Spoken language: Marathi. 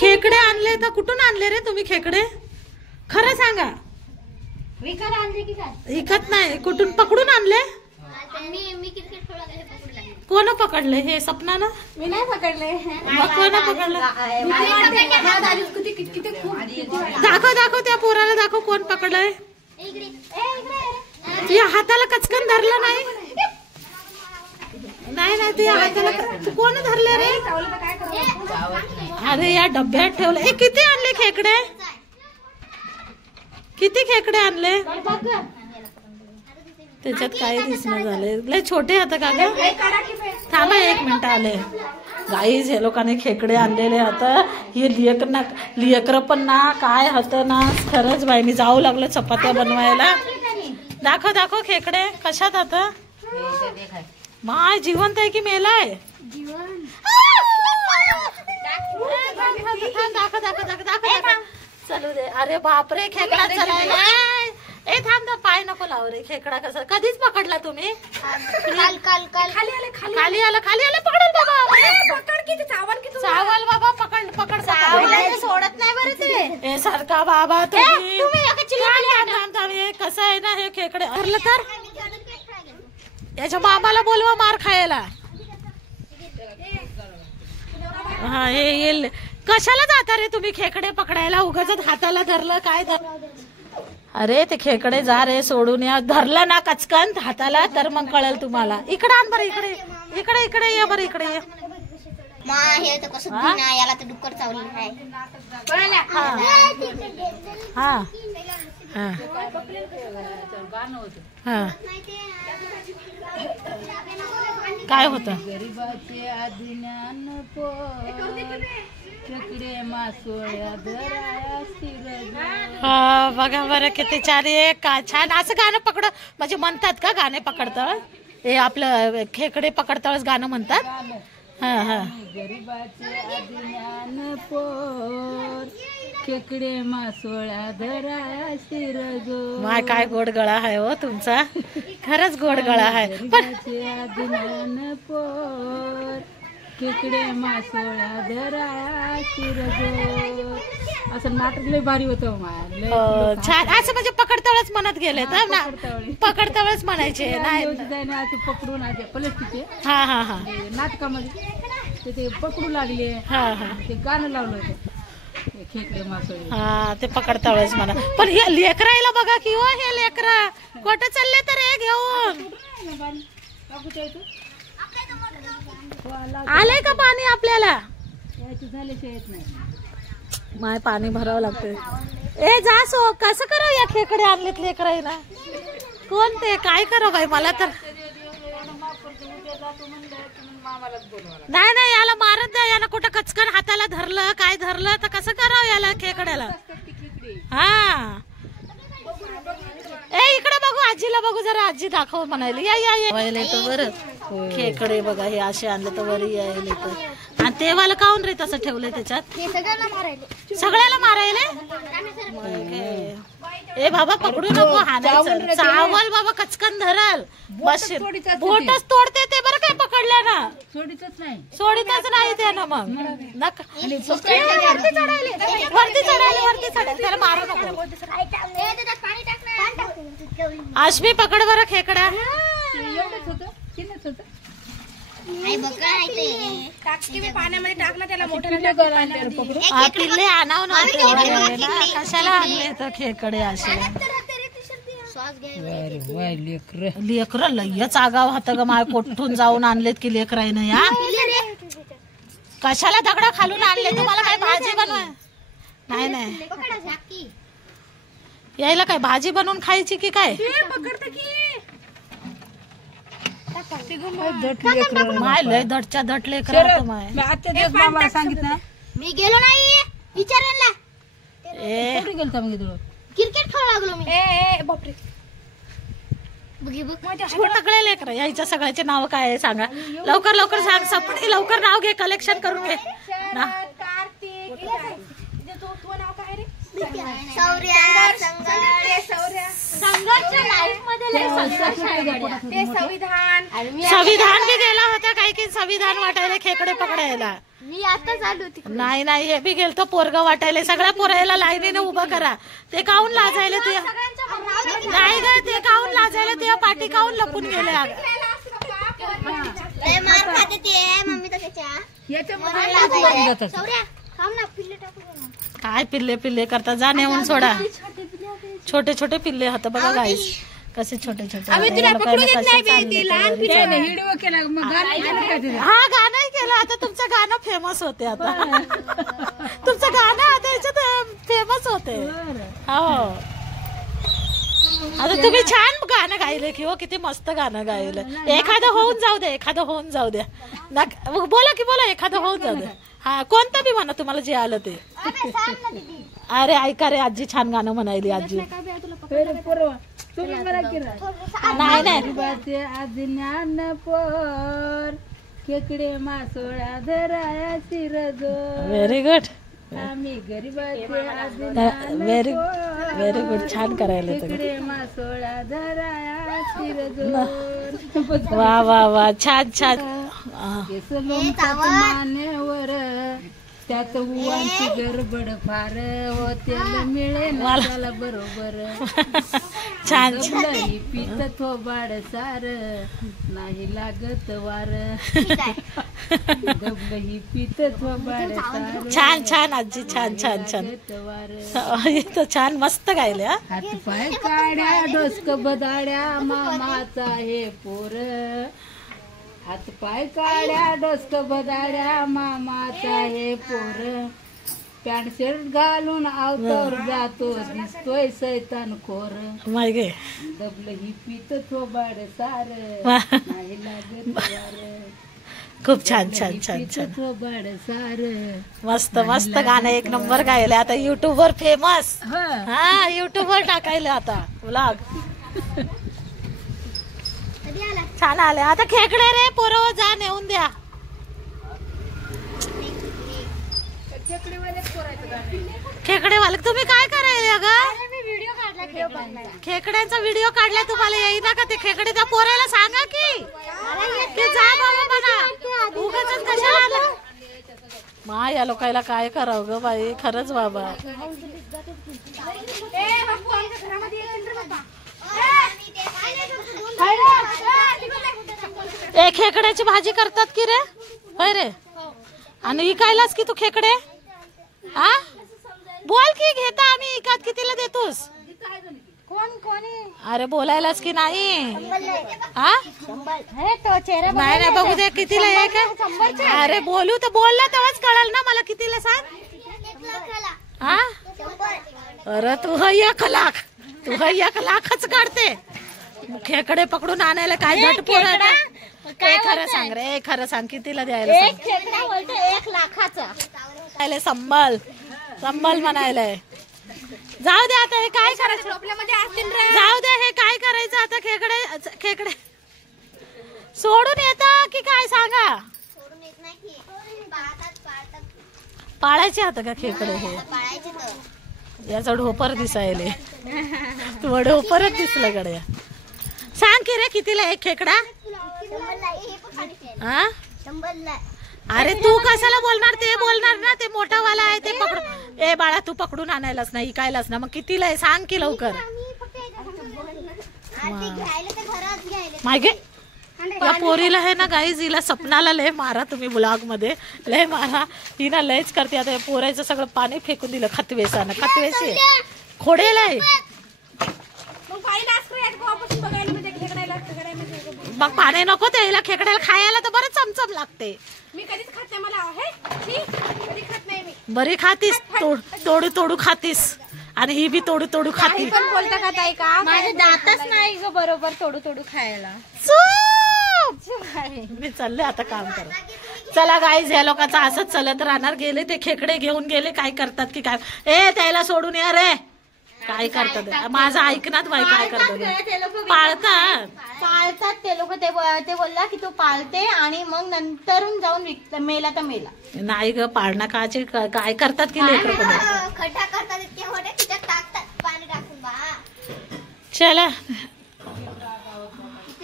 खेकडे आणले तर कुठून आणले रे तुम्ही खेकडे? खरं सांगा. विकत आणले की काय? विकत नाही, कुठून पकडून आणले? मी क्रिकेट खेळायला पकडले. कोण पकडले? हे सपना ना? मी नाही पकडले. कोण पकडलं? दाखव दाखव, त्या पोराला दाखव कोण पकडलंय. तुझ्या हाताला कचकन धरलं नाही? नाही नाही, तुझ्या हाताला कोण धरले रे? अरे या डब्यात ठेवलं. ए किती आणले खेकडे? किती खेकडे आणले? त्याच्यात काय दिसणं झाले. लय छोटे होते का ग? थांबा 1 मिनिट आले. गाईज हे लोकांनी खेकडे आणलेले आता. हे लेकर पण ना काय होतं ना, खरंच बाई मी जाऊ लागलो चपात्या बनवायला. दाखव दाखव खेकडे कशात आता. माय जिवंत आहे की मेलाय? दाखव दाखव दाखव दाखव. चलू दे. अरे बापरे, खेकडा चलायला. ए थांब ना, पाय नको लाव रे. खेकडा कसा कधीच पकडला तुम्ही? काल काल काल खाली आले खाली आला पकड बाबा. पकड किती चावल की चावल बाबा. पकड पकड. सोडत नाही बरं ते. ए सारखा बाबा तुम्ही कसं आहे ना, हे खेकडे हरलं तर याच्या मामाला बोलवा मार खायला. हा हे येईल. कशाला जाता रे तुम्ही खेकडे पकडायला? उगाच हाताला धरलं काय धरलं? अरे ते खेकडे जा रे सोडून. या धरलं ना कचकन हाताला तर मग कळेल तुम्हाला. इकडे आण बरं. इकडे इकडे इकडे ये बरं. इकडे ये. हे तर कसं नाही, याला तर डुक्कर चावली आहे. हा हा हा. काय होत? गरीबाचे आज्ञान खेकडे मासोळ्या धराया स्थिर. हा बघा बरं किती छान आहे. का छान असं गाणं पकड म्हणजे म्हणतात का? गाणे पकडतळ हे आपलं खेकडे पकडतळच गाणं म्हणतात. हा हा. गरीबाचे आज्ञान पोर खेकडे मासोळ्या धराया स्थिर जो. माय काय गोड गळा आहे हो तुमचा. खरंच गोड गळा आहे. पण आज्ञान पोर खेकडे मासोळ्या धराया स्थिर जो. असं नाटक लय भारी होतं. छान असं म्हणजे पकडतळच म्हणत गेले तर ना. पकडतळच म्हणायचे नाही. पकडून पलस्टिके हा हा हा. नाटकामध्ये ते पकडू लागले. हा हा. ते गाणं लावलं होतं खेकडे मासोळी. हा ते पकडताळच म्हणा. पण हे लेकरायला बघा की हो. हे लेकरा कुठं चालले तर हे घेऊन आलंय का पाणी आपल्याला? माय पाणी भरावं लागतंय. ए जा सो. कसं करावं या खेकडे आणलेत लेकरायला? कोण ते काय करावं बाई? मला तर नाही नाही, याला मारत द्या. याला कुठं कचकन हाताला धरलं काय धरलं तर कसं करावं याला खेकड्याला? हा ए इकडे बघू, आजीला बघू जरा. आजी दाखव म्हणायला. या या या बरं. खेकडे बघा हे असे आणले तर बरी यायला तर. आणि ते वाला काऊन रे तसं ठेवलंय त्याच्यात? सगळ्याला मारायला. ए बाबा पकडू नको. हाणायचं चावल बाबा. कचकन धरल. बस बोटच तोडते ते बरं. काय पकडल्या ना सोडीतच नाही ते ना. मग नका वरती चढायला त्याला मारू नको. आश्मी पकड बरं खेकडा. पाण्यामध्ये टाकलं त्याला मोठं पिल्ले आणावं नव्हते. कशाला आणले तर खेकडे असे? लेकर लयच आगाव होत ग माय. कोठून जाऊन आणलेत की लेकराईनं या? कशाला दगडा खालून आणले? तुम्हाला काय भाजी बनवाय? नाही नाही, यायला काय भाजी बनवून खायची की काय? माय लय धडच्या धट लेकर. मामाला सांगितलं मी गेलो नाही विचारायला. क्रिकेट खेळायला लागलो मी. बापरे सगळे लेकर यायच्या सगळ्याचे नाव काय आहे सांगा लवकर लवकर सांग. सपनी लवकर नाव घे. कलेक्शन करून घे ना. संविधान बी गेला होता काही की संविधान वाटायला खेकडे पकडायला. मी आता चालू होती. नाही नाही हे बी गेलतो पोरग वाटायला. सगळ्या पोरायला लाईनीने उभं करा. ते काहून लाजायला ते नाही ग, ते काहून लाजायला ते पाठी काहून लपून गेले. मार खाते ते मम्मी तर त्याच्या काय पिल्ले पिल्ले करता. जा नेऊन सोडा. छोटे छोटे पिल्ले होतं बघा गाईस, कसे छोटे छोटे. हा गाणंही केलं. आता तुमचं गाणं फेमस होते. आता तुमचं गाणं आता याच्यात फेमस होते. हो आता तुम्ही छान गाणं गायले की हो, किती मस्त गाणं गायलं. एखादं होऊन जाऊ द्या, एखादं होऊन जाऊ द्या. बोला की बोला, एखादं होऊन जाऊ द्या. हा कोणतं बी म्हणा तुम्हाला जे आलं ते. अरे ऐका रे, आजी छान गाणं म्हणायली. आजी नाही नाही आजी ज्ञान पोर खेकडे मासोळा धराया शिरजो. व्हेरी गुड, आम्ही गरीबाचे आजी व्हेरी व्हेरी गुड. छान करायला खेकडे मासोळा धराया शिरजो. वा वा वा, छान छान. मान्यवर त्यात उवांची गडबड फार होते मिळे मला बरोबर. छान दबलही पित थोबाड सार नाही लागत वार. दबलही पित थोबाड सार छान छान आजी, छान छान छान. तर छान मस्त गायले. हात पाय काड्या डोसक बदाड्या मामाचा हे पोर. हात पाय काड्या डोसक बदाड्या मामाचा हे पोर. पॅन्ट शर्ट घालून आवतावर जातो दिसतोय सैतान खोर. माय गे दबलं ही पित थोबाड सार नाही लागत वार. खूप छान छान छान छान. थोबाड सार मस्त मस्त गाणं एक नंबर गायले. आता युट्यूब वर फेमस. हा युट्यूब वर टाकायला आता व्लॉग. छान आले. आता खेकडे रे पोरं, जा नेऊन द्या. खेकडेवाले तुम्ही काय करायला ग? खेकड्यांचा व्हिडिओ काढला. तुम्हाला येईना का ते खेकडे? त्या पोराला सांगा की जा बाबा म्हणा. उगाचच कशाला आला? मा या लोकायला काय करावं ग बाई, खरंच बाबा. ए खेकड्याची भाजी करतात की रे? होय रे. आणि इकायलाच की तू खेकडे? हा बोल की घेता आम्ही इकत कितीला देतोस? अरे बोलायलाच की नाही. हा नाही नाही बघू दे कितीला आहे का. अरे बोलू तर बोलला तेव्हाच कळलं ना मला. कितीला सांग. हा अरे तू 1 लाख, तू 1 लाखच काढते. खेकडे पकडून आणायला काय झटपोर. खरं सांग रे, खरं सांग कितीला द्यायला सांग. 1 लाखाचा. संभल संभल म्हणायलाय. जाऊ दे आता हे काय करायचं. जाऊ दे हे काय करायचं आता. खेकडे खेकडे सोडून येतं की काय सांगा. पाळायचे आता का खेकडे? हे याचा ढोपर दिसायले. तू ढोपरच दिसलं गड्या. सांग की रे कितीला एक खेकडा? हा अरे तू कशाला बोलणार? ते बोलणार ना, ते मोठा वाला आहे ते पकडून. ए बाळा तू पकडून आणायलाच नाही, इकायलाच ना. मग कितीला आहे सांग की लवकर. मागे या पोरीला आहे ना गाईज, हिला सपनाला लय मारा तुम्ही ब्लॉग मध्ये. लय मारा, ही ना लयच करते. आता पोरायचं सगळं पाणी फेकून दिलं खतवेसानं. खतवेशी खोडेला आहे. मग पाणी नको त्याला. खेकड्याला खायला तर बरं चमचम लागते. मी कधीच खात नाही. मला कधी खात नाही मी. बरी खातीस, तोडू तोडू खातीस. आणि ही बी तोडू तोडू खाती. पण बोलता का ताई का? माझे दातच नाही ग बरोबर तोडू तोडू खायला. मी चालले आता काम कर. चला गाईज, ह्या लोकांचा असंच चालत राहणार. गेले ते खेकडे घेऊन गेले. काय करतात की काय. ए त्याला सोडून या रे. काय करतात माझं ऐकणार बाई. काय करतात? पाळतात ते लोक. ते बोलला की तू पाळते आणि मग नंतरून जाऊन विकत. मेला तर मेला नाही ग. पाळणा काचे काय करतात की लेकर खड्डा करतात. टाकतात पाणी टाकून. चला